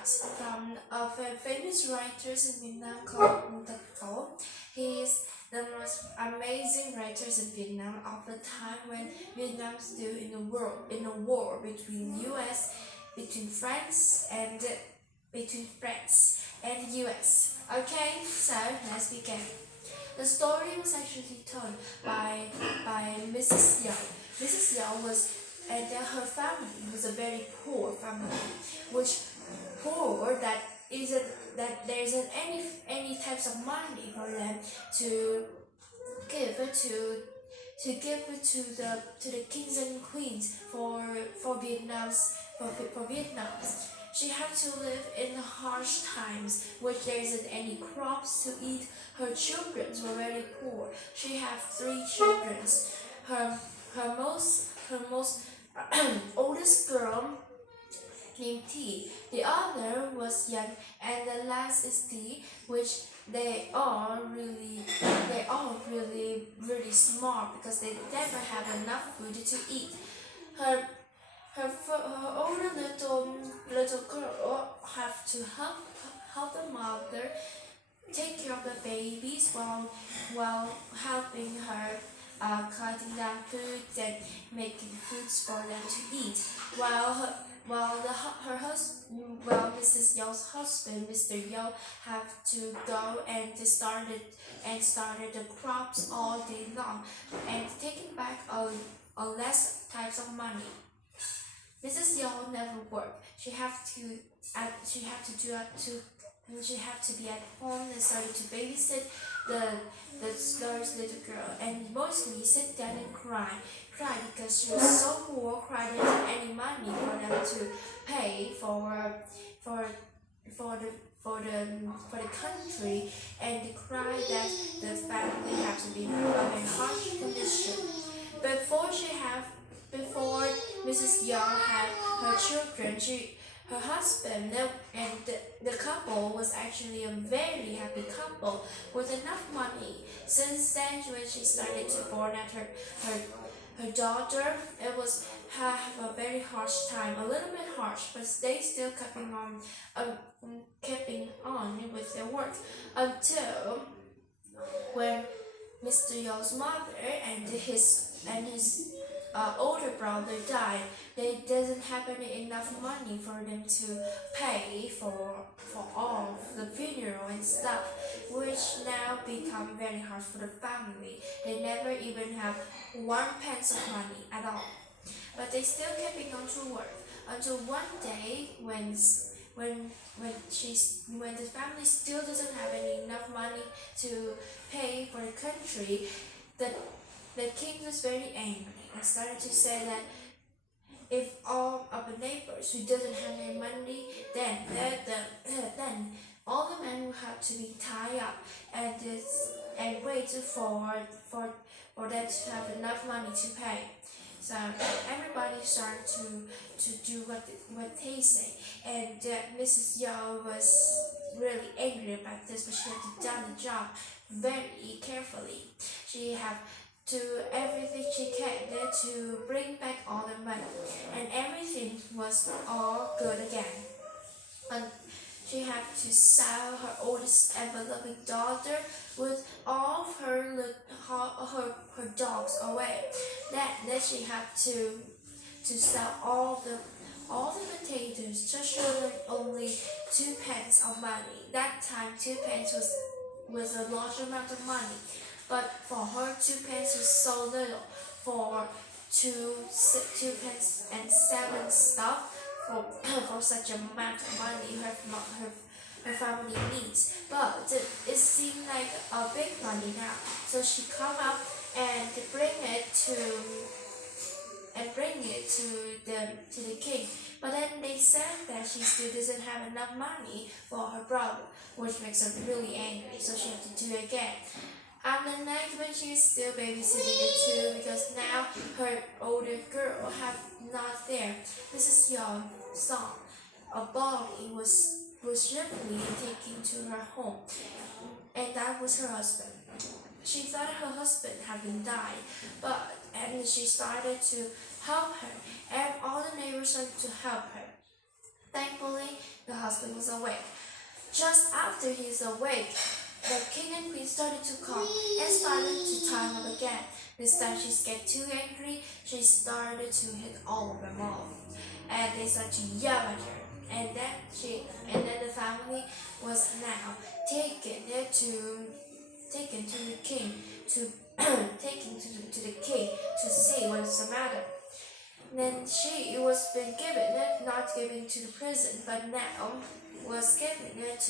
That's from a famous writers in Vietnam called Ngô Tất Tố. He is the most amazing writers in Vietnam of the time when Vietnam still in a war between U.S. between France and U.S. Okay, so let's begin. The story was actually told by Mrs. Young. Mrs. Young was and her family was a very poor family, which poor that isn't that there isn't any types of money for them to give to the kings and queens for Vietnam. She had to live in harsh times, which there isn't any crops to eat. Her children were very poor. She had 3 children. Her most oldest girl named T. The other was Yan, and the last is T, which they all really smart because they never have enough food to eat. Her her older little girl have to help the mother take care of the babies while helping her cutting down foods and making foods for them to eat. While Mrs. Yeo's husband, Mr. Yeo, have to go and started the crops all day long and taking back a less types of money. Mrs. Yeo never worked. She have to be at home and started to babysit the Scar's little girl and mostly sit down and cry because she was so poor, cry there isn't any money for them to pay for the country, and they cry that the family have to be in a very harsh condition. Before Mrs. Young had her children, her husband and the couple was actually a very happy couple with enough money. Since then, when she started to born at her daughter, it was have a very harsh time, a little bit harsh, but they still keeping on with their work until when Mr. Yo's mother and his older brother died. They didn't have enough money for them to pay for all the funeral and stuff, which now become very hard for the family. They never even have 1 pence of money at all. But they still keeping on to work until one day when the family still doesn't have enough money to pay for the country, the king was very angry and started to say that if all of the neighbors who doesn't have any money, then all the men will have to be tied up and wait for them to have enough money to pay. So everybody started to do what they say, and Mrs. Yao was really angry about this, but she had to do the job very carefully. She had to everything she can to bring back all the money, and everything was all good again. And she had to sell her oldest and beloved daughter with all of her dogs away. Then she had to sell all the potatoes, just showing only 2 pence of money. That time 2 pence was a large amount of money. But for her, 2 pence was so little for 2 pence and 7 stuff for such amount of money her family needs. But it seemed like a big money now, so she come up and bring it to the king. But then they said that she still doesn't have enough money for her brother, which makes her really angry. So she had to do it again. And the next when she's still babysitting the two, because now her older girl have not there. Mrs. Young's son, a body was swiftly taken to her home, and that was her husband. She thought her husband had been died, and she started to help her, and all the neighbors started to help her. Thankfully, the husband was awake. Just after he's awake, the king and queen started to come and started to tie him again. This time she get too angry, she started to hit all of them off. And they started to yell at her. And then the family was now taken to the king to to the king to see what's the matter. Then she was been given it, not given to the prison, but now was given it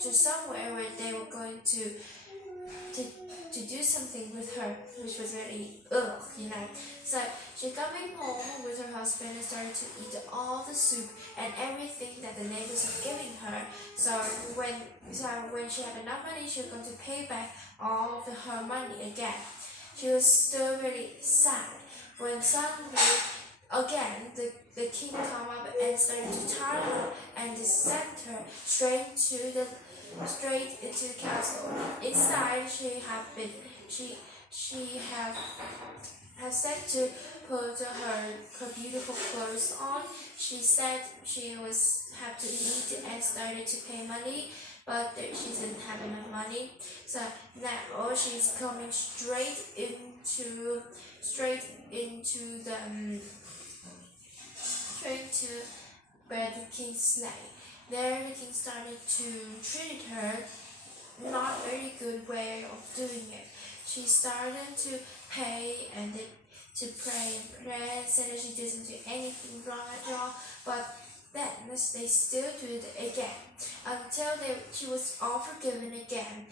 to somewhere where they were going to do something with her, which was very So she coming home with her husband and started to eat all the soup and everything that the neighbors were giving her. So when she had enough money, she was going to pay back all of her money again. She was still really sad when suddenly again the king come up and started to tie her and sent her straight into the castle. Inside she have said to put her beautiful clothes on. She said she was have to eat and started to pay money, but she didn't have enough money. So now she's coming straight into where the king lay. There the king started to treat her not very good way of doing it. She started to pay and to pray and pray, said that she didn't do anything wrong at all, but then they still do it again until she was all forgiven again.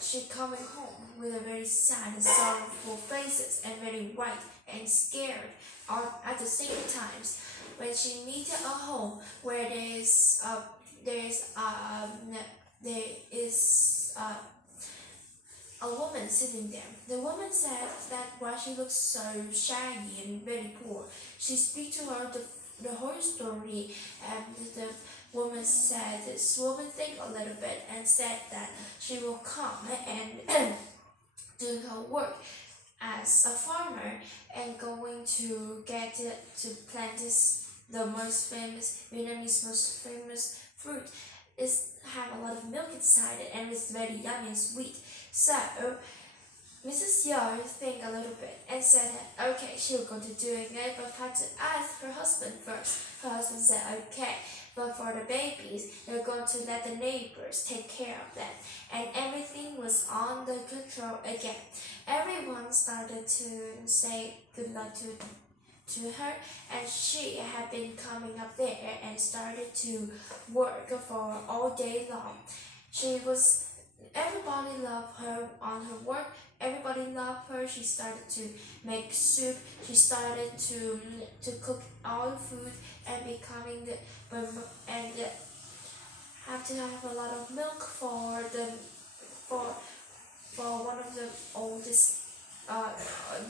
She coming home with a very sad and sorrowful faces and very white and scared all at the same times. When she meets a home where there is a woman sitting there. The woman said that why she looks so shaggy and very poor. She speaks to her the whole story, and the woman said this woman think a little bit and said that she will come and do her work as a farmer and going to get to plant the most famous Vietnamese most famous fruit is have a lot of milk inside it and it's very yummy and sweet. So Mrs. Yeoh think a little bit and said okay, she'll go to doing it, but had to ask her husband first. Her husband said okay, but for the babies, they're going to let the neighbors take care of them. And everything was on the control again. Everyone started to say good luck to her, and she had been coming up there and started to work for all day long. Everybody loved her on her work. Everybody loved her. She started to make soup. She started to cook all the food and becoming have to have a lot of milk for one of the oldest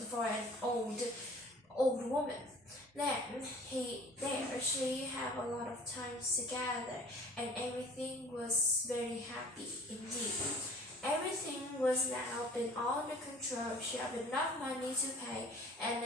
for an old woman. Then she have a lot of times together, and everything was very happy indeed. Everything was now been all under control. She had enough money to pay and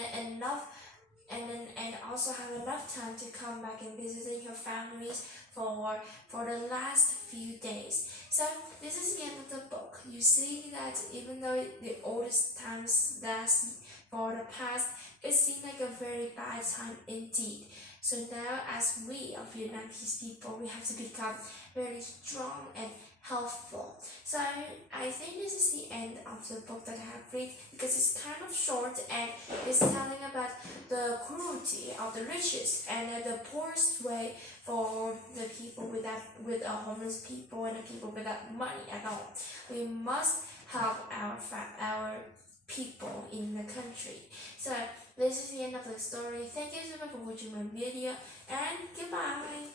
also have enough time to come back and visiting her families for the last few days. So this is the end of the book. You see that even though the oldest times last for the past, it seemed like a very bad time indeed. So now as we of Vietnamese people, we have to become very strong and helpful. So I think this is the end of the book that I have read, because it's kind of short and it's telling about the cruelty of the richest and the poorest way for the people with homeless people and the people without money at all. We must help our people in the country. So this is the end of the story. Thank you so much for watching my video, and goodbye.